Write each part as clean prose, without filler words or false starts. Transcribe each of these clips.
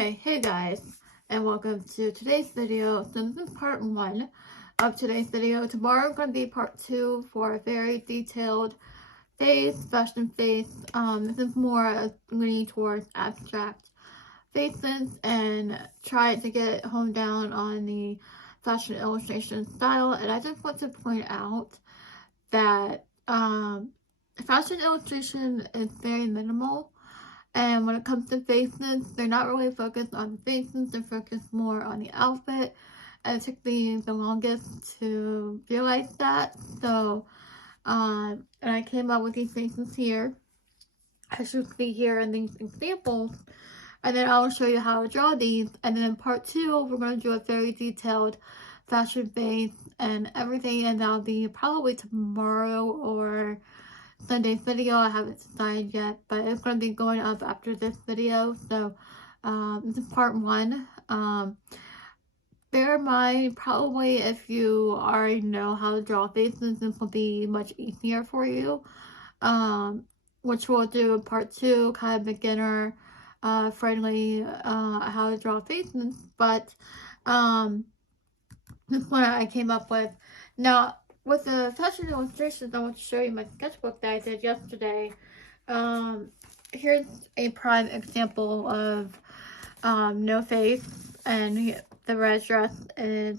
Okay, hey guys, and welcome to today's video. So this is part 1 of today's video. Tomorrow is going to be part 2 for a very detailed fashion face. This is more leaning towards abstract faces and try to get honed down on the fashion illustration style. And I just want to point out that fashion illustration is very minimal. And when it comes to faces, they're not really focused on the faces, they're focused more on the outfit. And it took me the longest to realize that. So, and I came up with these faces here, as you see here in these examples. And then I'll show you how to draw these. And then in part 2, we're going to do a very detailed fashion face and everything. And that'll be probably tomorrow or Sunday's video. I haven't decided yet, but it's going to be going up after this video. So this is part 1. Bear in mind, probably if you already know how to draw faces, this will be much easier for you, which we'll do in part 2, kind of beginner friendly, how to draw faces. But this one I came up with. Now with the fashion illustrations, I want to show you my sketchbook that I did yesterday. Here's a prime example of no face, and the red dress is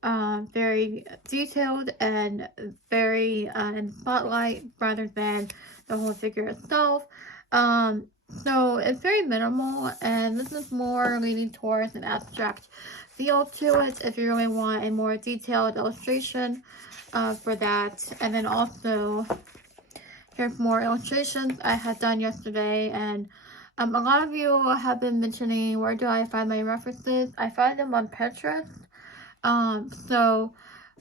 very detailed and very in spotlight rather than the whole figure itself. So it's very minimal, and this is more leaning towards an abstract feel to it if you really want a more detailed illustration for that. And then also here's more illustrations I had done yesterday, and a lot of you have been mentioning, where do I find my references? I find them on Pinterest. So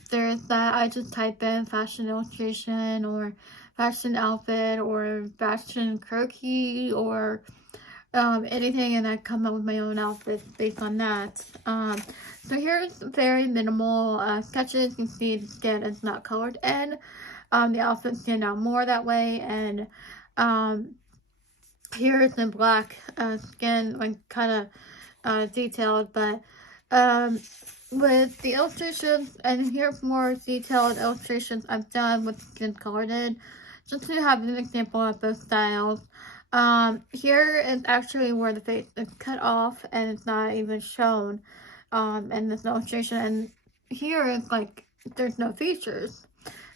there's that. I just type in fashion illustration or fashion outfit or fashion croquis or anything, and I come up with my own outfits based on that. So here's very minimal sketches. You can see the skin is not colored in. The outfits stand out more that way, and here is in black skin, like kind of detailed, but with the illustrations, and here's more detailed illustrations I've done with skin colored in, just to have an example of both styles. Here is actually where the face is cut off and it's not even shown in this illustration, and here is like there's no features,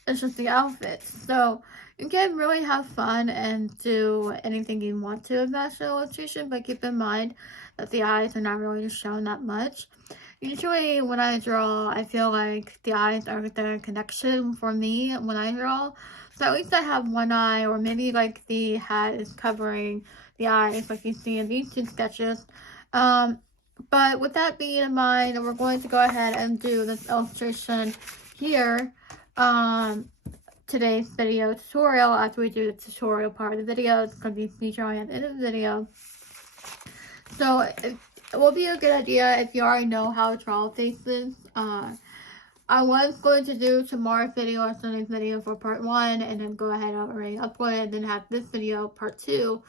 it's just the outfit. So you can really have fun and do anything you want to in fashion illustration, but keep in mind that the eyes are not really shown that much. Usually when I draw, I feel like the eyes are the connection for me when I draw. So at least I have one eye, or maybe like the hat is covering the eyes like you see in these two sketches. But with that being in mind, we're going to go ahead and do this illustration here. Today's video tutorial. After we do the tutorial part of the video, it's going to be me drawing at the end of the video. So it will be a good idea if you already know how to draw faces. I was going to do tomorrow's video or Sunday's video for part 1, and then go ahead and already upload it, and then have this video part 2.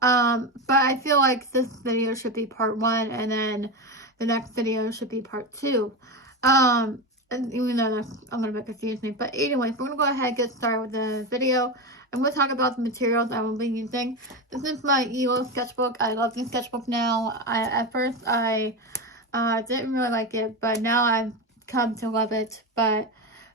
But I feel like this video should be part 1, and then the next video should be part 2. And even though that's a little bit confusing. But anyways, we're going to go ahead and get started with the video. I'm going to talk about the materials I will be using. This is my ELO sketchbook. I love this sketchbook now. At first, I didn't really like it, but now I've come to love it. But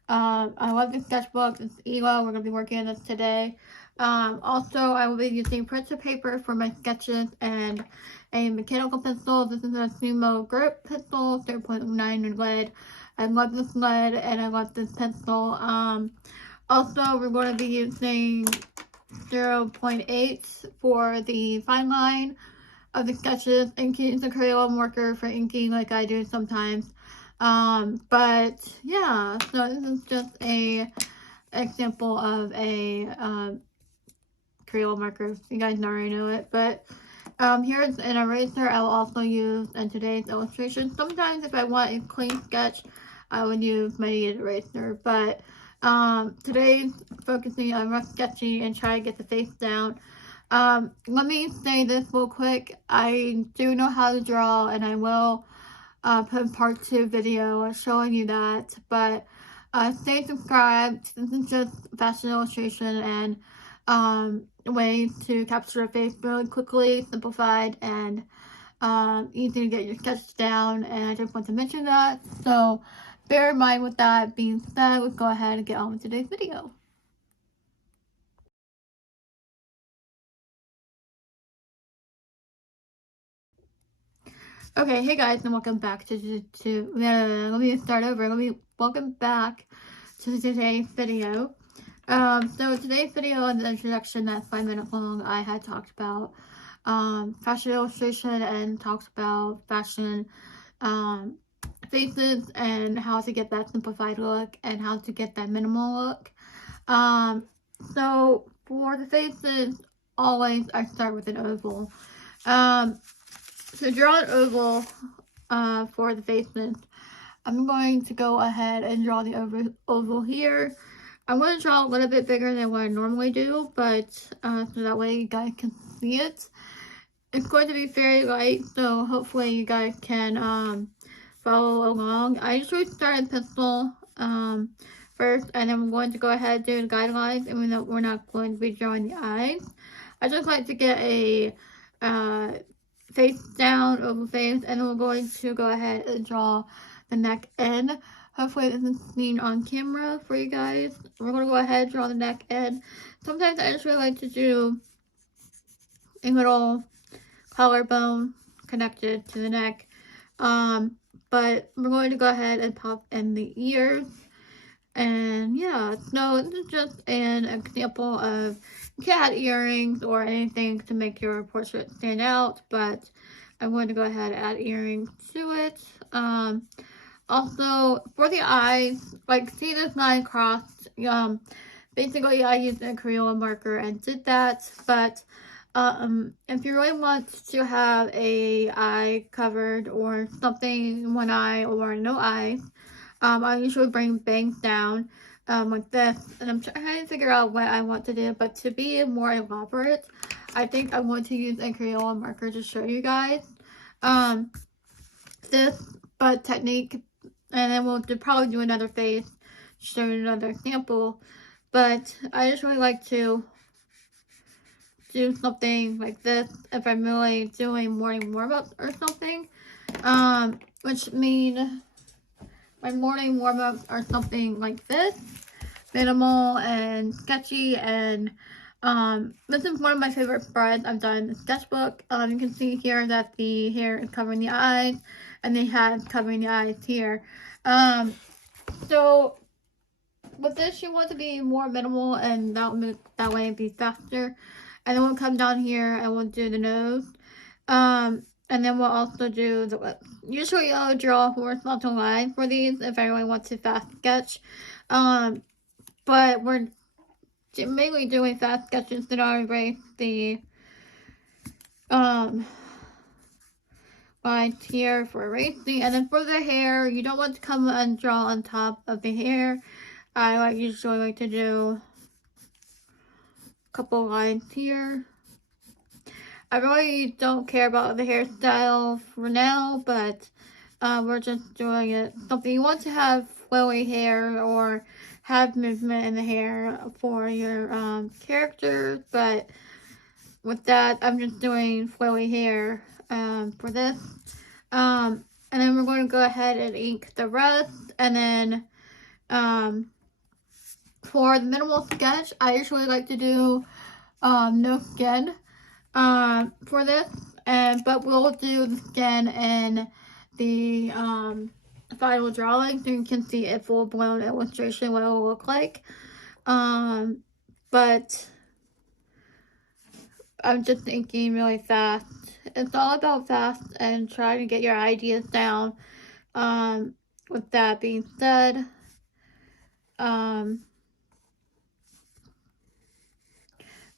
I love this sketchbook. It's ELO. We're going to be working on this today. Also, I will be using printer paper for my sketches and a mechanical pencil. This is a Sumo grip pencil, 0.9 in lead. I love this lead, and I love this pencil. Also, we're going to be using 0.8 for the fine line of the sketches, and can use a Crayon marker for inking like I do sometimes. But yeah, so this is just a example of a Crayon marker. You guys already know it, but here's an eraser I will also use in today's illustration. Sometimes if I want a clean sketch, I would use my eraser, but today's focusing on rough sketching and try to get the face down. Let me say this real quick. I do know how to draw, and I will put part 2 video showing you that. But stay subscribed. This is just fashion illustration and a way to capture a face really quickly, simplified, and easy to get your sketches down. And I just want to mention that. So bear in mind with that being said, let's go ahead and get on with today's video. Okay, hey guys, and welcome back let me start over. Welcome back to today's video. So today's video and the introduction that's 5 minutes long, I had talked about fashion illustration and talked about fashion faces and how to get that simplified look and how to get that minimal look. So for the faces, always I start with an oval. To draw an oval for the faces, I'm going to go ahead and draw the oval here. I'm going to draw a little bit bigger than what I normally do, but so that way you guys can see it. It's going to be very light, so hopefully you guys can follow along. I usually start in pencil first, and then we're going to go ahead and do the guidelines, even though we're not going to be drawing the eyes. I just like to get a face down, oval face, and then we're going to go ahead and draw the neck end. Hopefully this is seen on camera for you guys. We're going to go ahead and draw the neck end. Sometimes I just really like to do a little collarbone connected to the neck. But we're going to go ahead and pop in the ears. And yeah, so this is just an example of, you can't add earrings or anything to make your portrait stand out, but I'm going to go ahead and add earrings to it. Also, for the eyes, like, see this line crossed, basically I used a Crayola marker and did that, but if you really want to have a eye covered or something, one eye or no eyes, I usually bring bangs down like this, and I'm trying to figure out what I want to do, but to be more elaborate, I think I want to use a Crayola marker to show you guys this technique, and then we'll probably do another face, show you another example, but I just really like to do something like this if I'm really doing morning warm-ups or something, which mean my morning warm-ups are something like this, minimal and sketchy, and this is one of my favorite spreads I've done in the sketchbook. You can see here that the hair is covering the eyes, and the hat is covering the eyes here. So with this, you want to be more minimal, and that way it'd be faster. And then we'll come down here and we'll do the nose. And then we'll also do the lips. Usually I'll draw a horizontal line for these if I really want to fast sketch. But we're mainly doing fast sketches, then I'll erase the lines here for erasing. And then for the hair, you don't want to come and draw on top of the hair. I usually like to do a couple lines here. I really don't care about the hairstyle for now, but we're just doing it. Something you want to have flowy hair or have movement in the hair for your characters, but with that, I'm just doing flowy hair for this. And then we're going to go ahead and ink the rest, and then for the minimal sketch, I usually like to do no skin for this, but we'll do the skin in the final drawing so you can see a full-blown illustration what it will look like. But I'm just thinking really fast. It's all about fast and trying to get your ideas down. With that being said, sorry,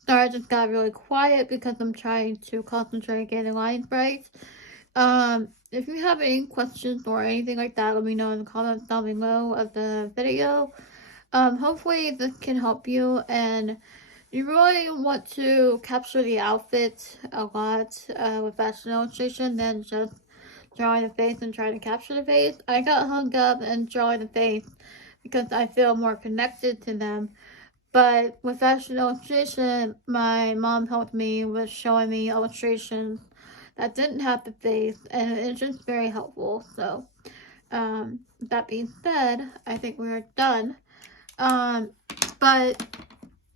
I just got really quiet because I'm trying to concentrate getting lines right. If you have any questions or anything like that, let me know in the comments down below of the video. Hopefully this can help you, and You really want to capture the outfit a lot with fashion illustration than just drawing the face and trying to capture the face. I got hung up in drawing the face because I feel more connected to them. But with fashion illustration, my mom helped me with showing me illustrations that didn't have the face, and it's just very helpful. So, that being said, I think we're done. But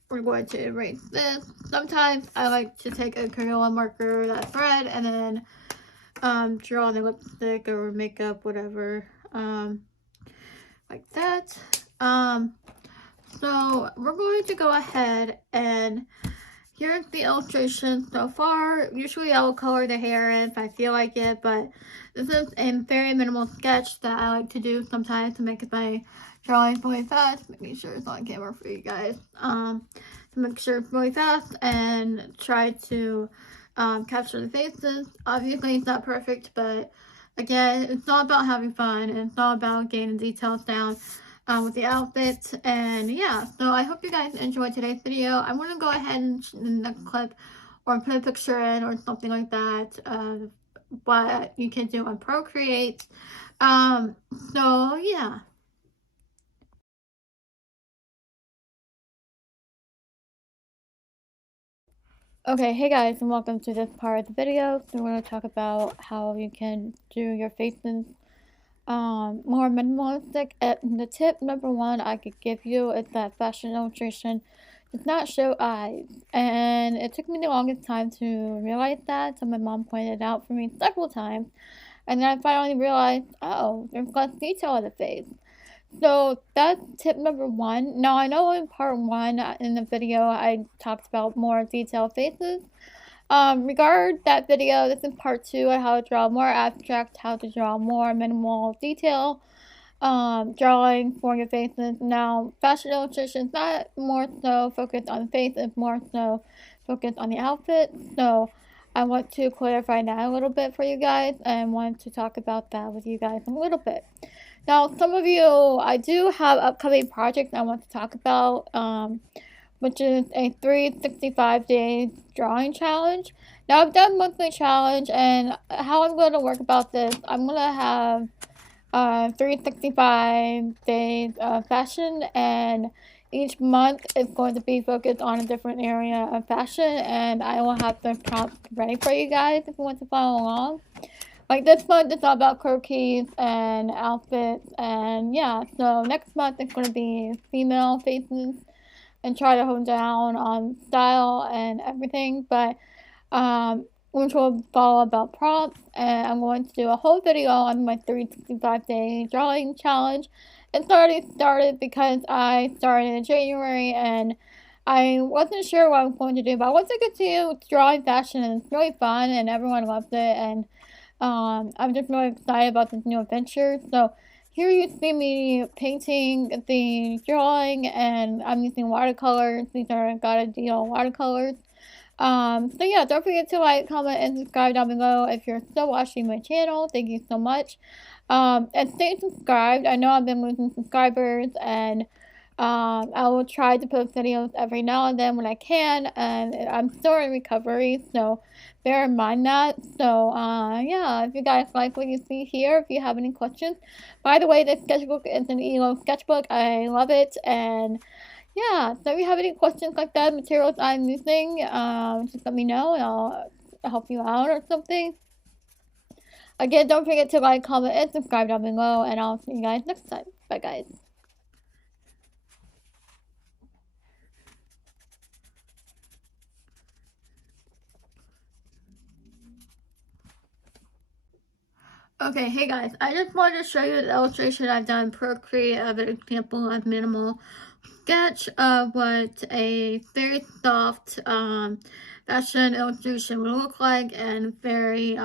we're going to erase this. Sometimes I like to take a Crayola marker that's red and then draw the lipstick or makeup, whatever, like that. So we're going to go ahead and here's the illustration so far. Usually I will color the hair in if I feel like it, but this is a very minimal sketch that I like to do sometimes to make my drawing really fast, making sure it's on camera for you guys. To make sure it's really fast and try to capture the faces. Obviously it's not perfect, but again, it's all about having fun and it's all about getting details down with the outfits. And yeah, so I hope you guys enjoyed today's video. I'm going to go ahead and in the next clip or put a picture in or something like that of what you can do on Procreate. So yeah. Okay, hey guys, and welcome to this part of the video. So we're going to talk about how you can do your faces more minimalistic. And the tip number one I could give you is that fashion illustration does not show eyes. And it took me the longest time to realize that, so my mom pointed it out for me several times. And then I finally realized, oh, there's less detail in the face. So that's tip number one. Now I know in part one in the video I talked about more detailed faces. Regard that video, this is part two on how to draw more abstract, how to draw more minimal detail, drawing for your faces. Now, fashion illustration is not more so focused on the face, it's more so focused on the outfit. So I want to clarify that a little bit for you guys and want to talk about that with you guys a little bit. Now, some of you, I do have upcoming projects I want to talk about, which is a 365 days drawing challenge. Now, I've done monthly challenge, and how I'm going to work about this, I'm going to have 365 days of fashion, and each month is going to be focused on a different area of fashion, and I will have the prompts ready for you guys if you want to follow along. Like this month, it's all about croquis and outfits, and yeah, so next month it's going to be female faces and try to hone down on style and everything, but which will follow about prompts, and I'm going to do a whole video on my 365 day drawing challenge. It's already started because I started in January and I wasn't sure what I was going to do, but once I continue drawing fashion, and it's really fun and everyone loves it, and I'm just really excited about this new adventure. So here you see me painting the drawing, and I'm using watercolors. These are Gotta Deal watercolors. So yeah, don't forget to like, comment, and subscribe down below if you're still watching my channel. Thank you so much. And stay subscribed. I know I've been losing subscribers, and I will try to post videos every now and then when I can, and I'm still in recovery, so bear in mind that. So yeah, if you guys like what you see here, if you have any questions, by the way, this sketchbook is an ELO sketchbook. I love it, and yeah, so if you have any questions like that, materials I'm using, just let me know and I'll help you out or something. Again, don't forget to like, comment, and subscribe down below, and I'll see you guys next time. Bye guys. Okay, hey guys, I just wanted to show you the illustration I've done in Procreate of an example of minimal sketch of what a very soft fashion illustration would look like, and very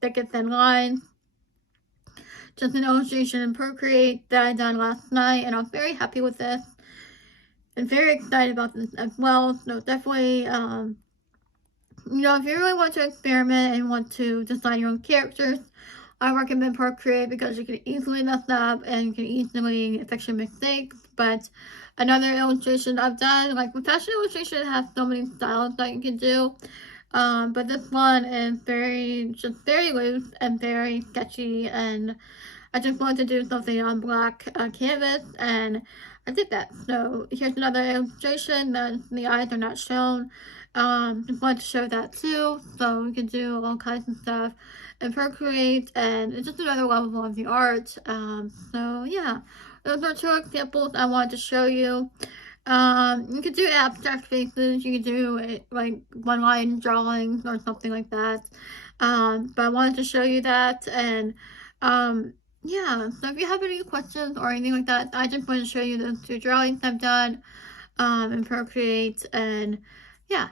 thick and thin lines. Just an illustration in Procreate that I done last night, and I'm very happy with this and very excited about this as well. So definitely, you know, if you really want to experiment and want to design your own characters, I recommend Procreate because you can easily mess up and you can easily fix your mistakes. But but another illustration I've done, like with fashion illustration, has so many styles that you can do. But this one is just very loose and very sketchy, and I just wanted to do something on black canvas, and I did that. So here's another illustration that the eyes are not shown. Just wanted to show that too, so we can do all kinds of stuff and Procreate, and it's just another level of the art. So yeah, those are 2 examples I wanted to show you. You could do abstract faces, you could do like one-line drawings or something like that. But I wanted to show you that, and yeah, so if you have any questions or anything like that, I just want to show you those 2 drawings I've done in Procreate, and yeah.